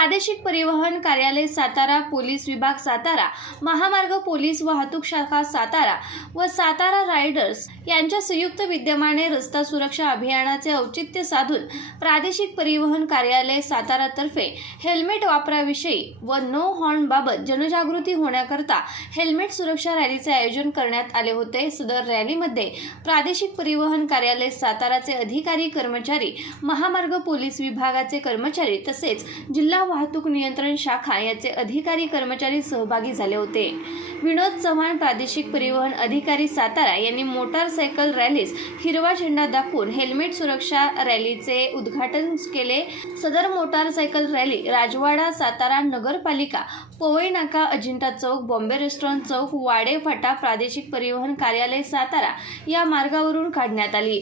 प्रादेशिक परिवहन कार्यालय सातारा पोलीस विभाग सातारा महामार्ग पोलीस वाहतूक शाखा सातारा व सातारा रायडर्स यांच्या संयुक्त विद्यमाने रस्ता सुरक्षा अभियानाचे औचित्य साधून प्रादेशिक परिवहन कार्यालय सातारातर्फे हेल्मेट वापराविषयी व नो हॉर्न बाबत जनजागृती होण्याकरता हेल्मेट सुरक्षा रॅलीचे आयोजन करण्यात आले होते. सदर रॅलीमध्ये प्रादेशिक परिवहन कार्यालय साताराचे अधिकारी कर्मचारी महामार्ग पोलीस विभागाचे कर्मचारी तसेच जिल्हा वाहतूक नियंत्रण शाखा याचे अधिकारी कर्मचारी सहभागी झाले होते. विनोद चव्हाण प्रादेशिक परिवहन अधिकारी सातारा यांनी मोटारसायकल रॅलीस हिरवा झेंडा दाखवून हेल्मेट सुरक्षा रॅलीचे उद्घाटन केले. सदर मोटारसायकल रॅली राजवाडा सातारा नगरपालिका पवई नाका अजिंठा चौक बॉम्बे रेस्टॉरंट चौक वाडे फाटा प्रादेशिक परिवहन कार्यालय सातारा या मार्गावरून काढण्यात आली.